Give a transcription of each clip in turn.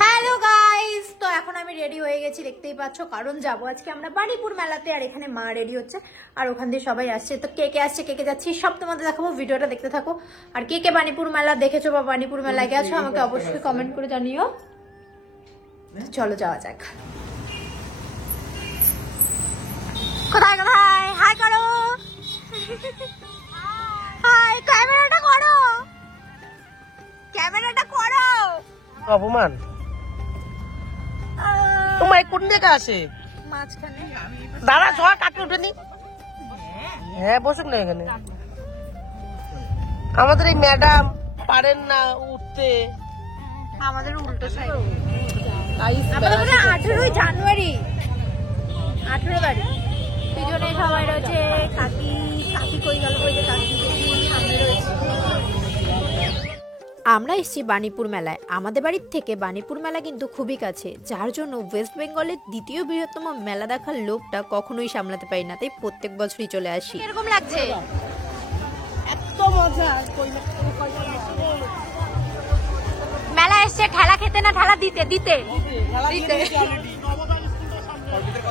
Hello guys, তো এখন আমি রেডি হয়ে গেছি, দেখতেই পাচ্ছ, কারণ যাবো আজকে আমরা বাণীপুর মেলাতে। আর এখানে মা রেডি হচ্ছে আর ওখান দিয়ে সবাই আসছে। তো কে কে আসছে, কে কে যাচ্ছি, সব তোমাদের দেখাবো, ভিডিওটা দেখতে থাকো। আর কে কে বাণীপুর মেলা দেখেছো বা বাণীপুর মেলায় গেছো আমাকে অবশ্যই কমেন্ট করে জানিও। চলো যাওয়া যাক। কোথায় কোথায় হাই করো, হাই, ক্যামেরাটা করো, ক্যামেরাটা করো। অপমান তোমার কোন দিকে আসে মাঝখানে দাঁড়া, ছ কাটে উঠেনি। হ্যাঁ বসুক না এখানে। আমাদের এই ম্যাডাম পারেন না উঠতে। আমাদের উল্টো সাইড। 18 জানুয়ারি, 18 তারিখ। পিছনে সবাই রয়েছে, কাকি কাকি কই গেল, কই যে কাকি সামনে রয়েছে। আমরা এসেছি বাণীপুর মেলায়। আমাদের বাড়ির থেকে বাণীপুর মেলা কিন্তু খুবই কাছে, যার জন্য ওয়েস্ট বেঙ্গলের দ্বিতীয় বৃহত্তম মেলা দেখার লোভটা কখনোই সামলাতে পারি না, তাই প্রত্যেক বছরই চলে আসি। এরকম লাগছে, এত মজা। মেলা এসছে ঠেলা খেতে না ঠেলা দিতে দিতে দিতে।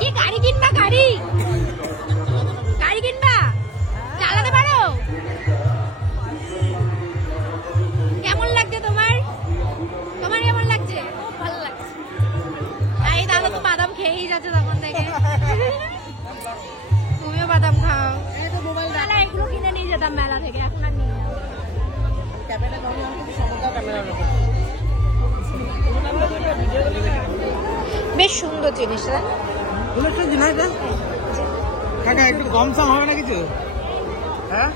কি গাড়ি কিনবা, গাড়ি গাড়ি কিনবা, চালাতে পারো? কেমন লাগছে তোমার, তোমার কেমন লাগছে? ভালো লাগছে। এই দাদা তো বাদাম খেয়েই যাচ্ছে তখন থেকে। তুমিও বাদাম খাও। মেলা এগুলো কিনে নিয়ে যেতাম মেলা থেকে, এখন আর নিয়ে যাও। বেশ সুন্দর জিনিসটা। একটু কম সম হবে না কিছু? হ্যাঁ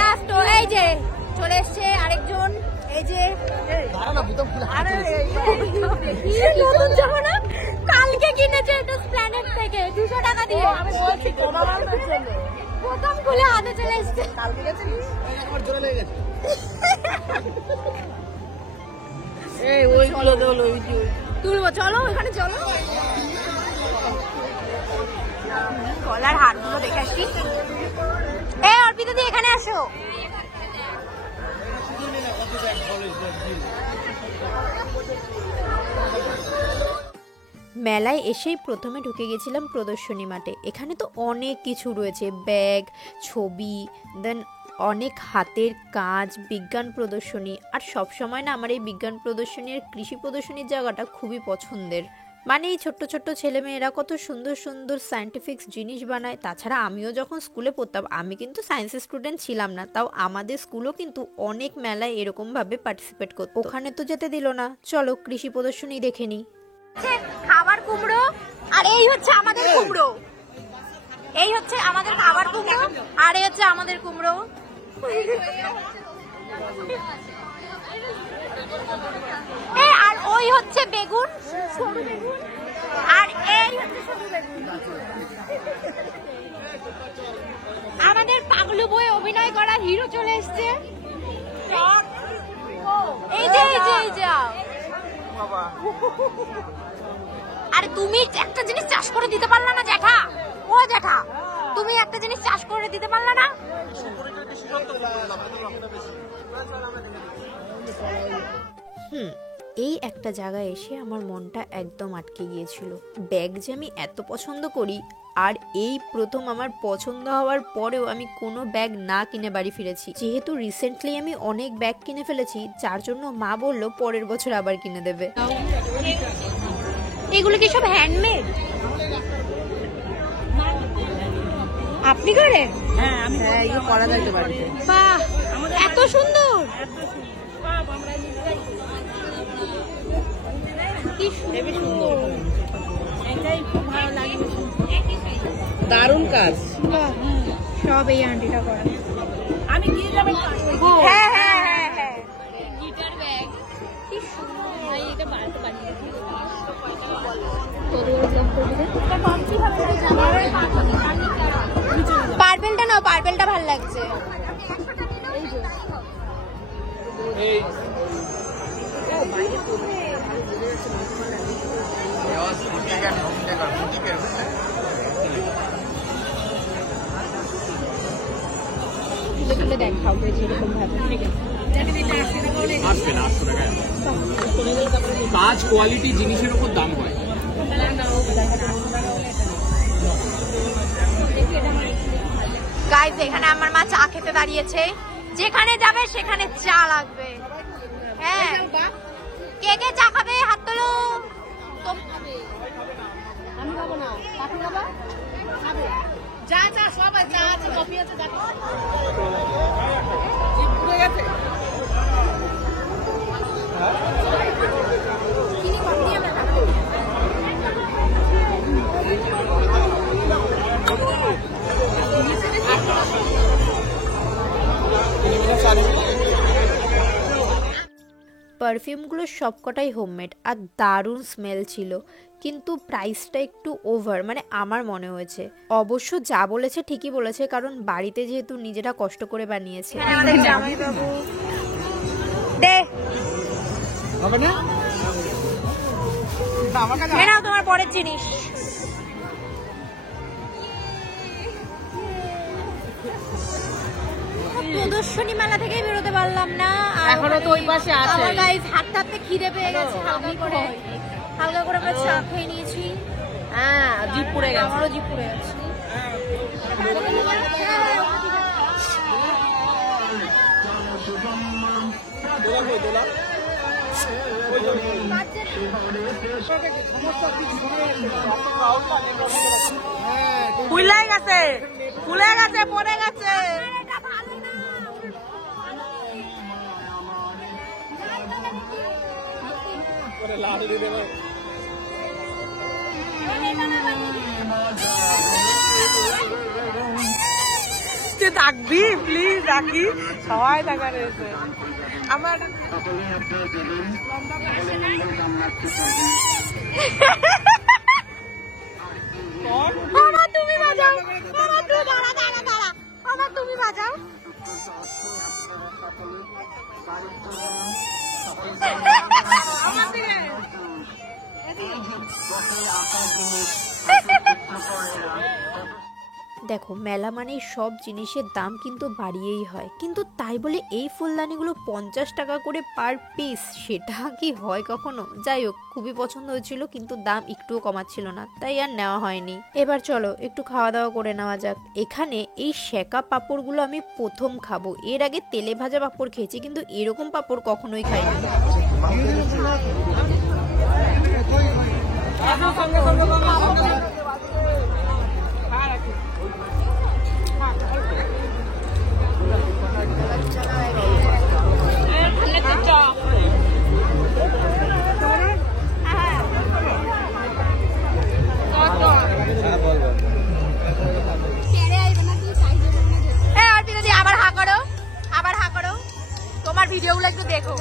লাস্ট এই যে চলে এসছে আরেকজন, এই যে নতুন জামা না, কালকে কিনেছে এটা প্ল্যানেট থেকে 200 টাকা দিয়ে। আমি বলছি প্রথম খুলে হাতে চলে এসছে। কালকে গেছিস একবার জোরে লেগে গেছে। এই ওইগুলো দলো তুলবো, চলো ওখানে চলো। গলার হারগুলো দেখে আসি। এ অর্পিতা দি এখানে আসো। মেলায় এসেই প্রথমে ঢুকে গেছিলাম প্রদর্শনী মাঠে। এখানে তো অনেক কিছু রয়েছে, ব্যাগ, ছবি, দেন অনেক হাতের কাজ, বিজ্ঞান প্রদর্শনী। আর সব সময় না আমার এই বিজ্ঞান প্রদর্শনী আর কৃষি প্রদর্শনীর জায়গাটা খুবই পছন্দের। মানে এই ছোট্ট ছোট্ট ছেলেমেয়েরা কত সুন্দর সুন্দর সায়েন্টিফিক জিনিস বানায়। তাছাড়া আমিও যখন স্কুলে পড়তাম, আমি কিন্তু সায়েন্সের স্টুডেন্ট ছিলাম না, তাও আমাদের স্কুলও কিন্তু অনেক মেলায় এরকমভাবে পার্টিসিপেট করতো। ওখানে তো যেতে দিল না, চলো কৃষি প্রদর্শনী দেখে নিই। খাবার কুমড়ো, আর এই হচ্ছে আমাদের কুমড়ো, এই হচ্ছে আমাদের খাবার কুমড়ো, আর এই হচ্ছে আমাদের কুমড়ো। আর ওই হচ্ছে বেগুন, সরু বেগুন, আর এই হচ্ছে সরু বেগুন। আমাদের পাগলু বই অভিনয় করা হিরো চলে এসছে। এই যে এই যে এই যে আরে তুমি একটা জিনিস চাষ করে দিতে পারলা না জ্যাঠা? ও জ্যাঠা, তুমি একটা জিনিস চাষ করে দিতে পারলা না? এই একটা জায়গায় এসে আমার মনটা একদম আটকে গিয়েছিল। ব্যাগ যে আমি এত পছন্দ করি, আর এই প্রথম আমার পছন্দ হওয়ার পরেও আমি কোনো ব্যাগ না কিনে বাড়ি ফিরেছি। যেহেতু রিসেন্টলি আমি অনেক ব্যাগ কিনে ফেলেছি, যার জন্য মা বললো পরের বছর আবার কিনে দেবে। এগুলো কি সব হ্যান্ডমেড? আপনি করেন? হ্যাঁ আমি এগুলো করা যাইতে পারি। বাহ, এত সুন্দর, কি সুন্দর, এটাই খুব ভালো লাগে, দারুণ কাজ। সব এই আন্টিটা করে। আমি দিয়ে যাবেন। হ্যাঁ হ্যাঁ হ্যাঁ হ্যাঁ, গিটার ব্যাগ কি সুন্দর। এটা বাড়তে পারি পার্পেলটা নাও, পার্পেলটা ভালো লাগছে। বলে দেখাও যেরকম ভাবে। আসবে না 800 টাকায়। কাজ কোয়ালিটি জিনিসের উপর দাম হয়। গাইস এখানে আমার মা চা খেতে দাঁড়িয়েছে, যেখানে যাবে সেখানে চা লাগবে। হ্যাঁ, কে কে চা খাবে হাত তোলো। আমি খাবো না, কাকু বাবা খাবে। যা যা সবাই চা আছে, কফি আছে, যা জিপ পুড়ে গেছে। পারফিউমগুলো সবকটাই হোমমেড আর দারুণ স্মেল ছিল, কিন্তু প্রাইসটা একটু ওভার মানে আমার মনে হয়েছে। অবশ্য যা বলেছে ঠিকই বলেছে, কারণ বাড়িতে যেহেতু নিজেরা কষ্ট করে বানিয়েছে। আমাদের জামাইবাবু দে হবে না? নাও তোমার পরের জিনিস। প্রদর্শনী মেলা থেকে বেরোতে পারলাম না, এখনো তো ওই পাশে আছে। আমার গাইস হাঁটতে হাঁটতে খিদে পেয়ে গেছে, হালকা করে আমরা চা খেয়ে নিয়েছি। হ্যাঁ, জিপ পুড়ে গেছে। আমারও জিভ পুড়ে গেছে। ফুলে গেছে, ফুলে গেছে, পড়ে গেছে। ডাকবি প্লিজ, ডাকি সবাই টাকা রয়েছে আমার। আমার তুমি বাজাও, আমার তুমি দাঁড়া দাঁড়া দাঁড়া, আমার তুমি বাজাও। দেখো মেলা মানে সব জিনিসের দাম কিন্তু বাড়িয়েই হয়, কিন্তু তাই বলে এই ফুলদানিগুলো 50 টাকা করে পার পিস, সেটা কি হয় কখনো? যাই হোক, খুবই পছন্দ হয়েছিল, কিন্তু দাম একটুও কমাচ্ছিল না, তাই আর নেওয়া হয়নি। এবার চলো একটু খাওয়া দাওয়া করে নেওয়া যাক। এখানে এই সেকা পাঁপড়গুলো আমি প্রথম খাবো, এর আগে তেলে ভাজা পাঁপড় খেয়েছি, কিন্তু এরকম পাঁপড় কখনোই খাইনি। আবার হা করো, তোমার ভিডিওগুলো একটু দেখো।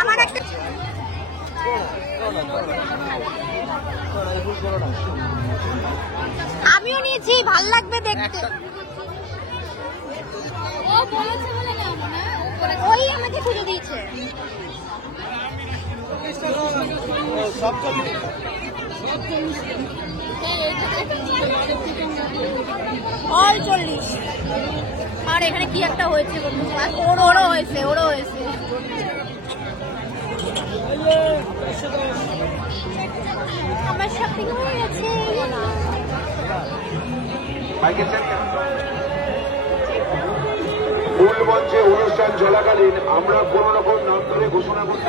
আমার একটা আমিও নিয়েছি, ভাল লাগবে দেখতে। ও বলেছে বলে না, ওই আমাকে খুঁজে দিয়েছে। অল 40। আর এখানে কি একটা হয়েছে, ওরও হয়েছে। আমার সব থেকে হয়ে গেছে। মূল মঞ্চে অনুষ্ঠান চলাকালীন আমরা কোন রকম নাম ধরে ঘোষণা করতে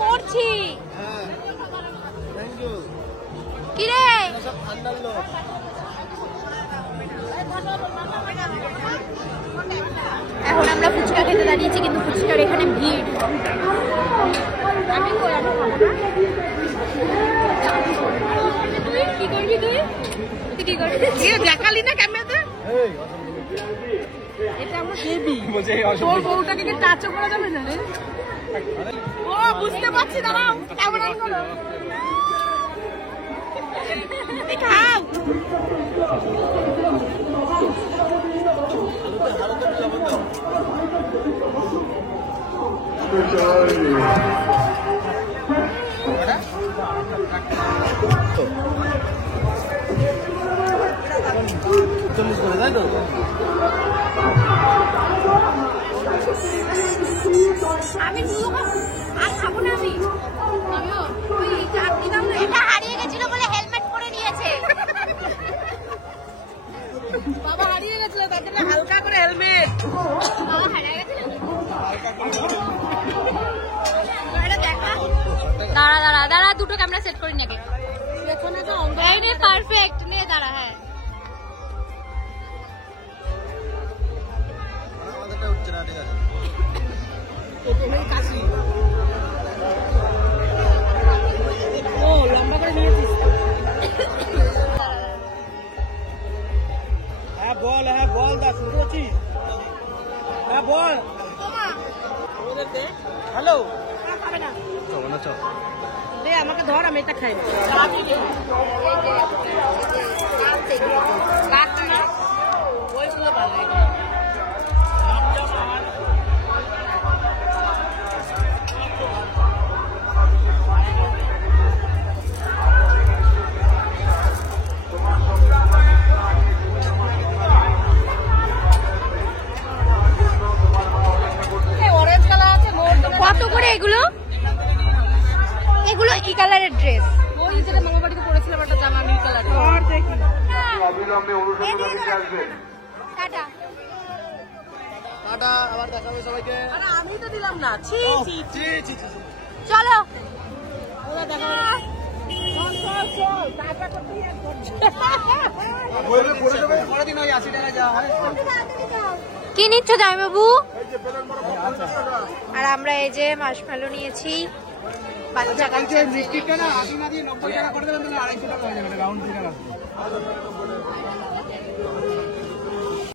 করছি কি রে? এখন আমরা ফুচকা খেতে দাঁড়িয়েছি, কিন্তু ফুচকার এখানে ভিড়। আমি কি করবি? তুই কি করবি? দেখালি না ক্যামেরাতে? এটা আমার বেবি বলছে তোর বউটাকে কি টাচও করা যাবে না রে? ও বুঝতে পারছি, দাঁড়াও কেমন করো খাও। আমি আর খাবো না। আমিও ওই চাটনি দাও না। এটা হারিয়ে গেছিল বলে হেলমেট পরে নিয়েছে। বাবা হারিয়ে গেছিল তার জন্য হালকা করে হেলমেট। বাবা হারিয়ে গেছিল। দাঁড়া দাঁড়া দাঁড়া, দুটো ক্যামেরা সেট করে নেবে। পেছনে তো এই নে পারফেক্ট, নে দাঁড়া। হ্যাঁ কাশি। ও লম্বা করে নিয়েছিস। হ্যাঁ বল দা, শুনতে পাচ্ছিস? হ্যাঁ বল। হ্যালো। খাবে না দে, আমাকে ধর, আমি এটা খাই। ওইগুলো ভালো লাগে। অরেঞ্জ কালার আছে। কত করে এগুলো? এগুলো কি কালারের ড্রেস? ওই যেটা মামা বাড়িতে পড়েছিলাম একটা জামা নীল কালার। অবিলম্বে অনুসন্ধানে আসবেন। টাটা। টাটা, আবার দেখা হবে সবাইকে। আরে আমি তো দিলাম না। ছি ছি। চলো। ওরা দেখা হবে। চল টাটা করতেই একদম। পরের দিন ওই 80 টাকা যা হয়। কি নিচ্ছ জামাইবাবু? আর আমরা এই যে মাশমেলো নিয়েছি। বাচ্চা কাচ্চা মিষ্টিটা না 80 না দিয়ে 90 টাকা করে দেবেন, তাহলে 250 টাকা হয়ে যাবে, রাউন্ড ফিগার আসবে।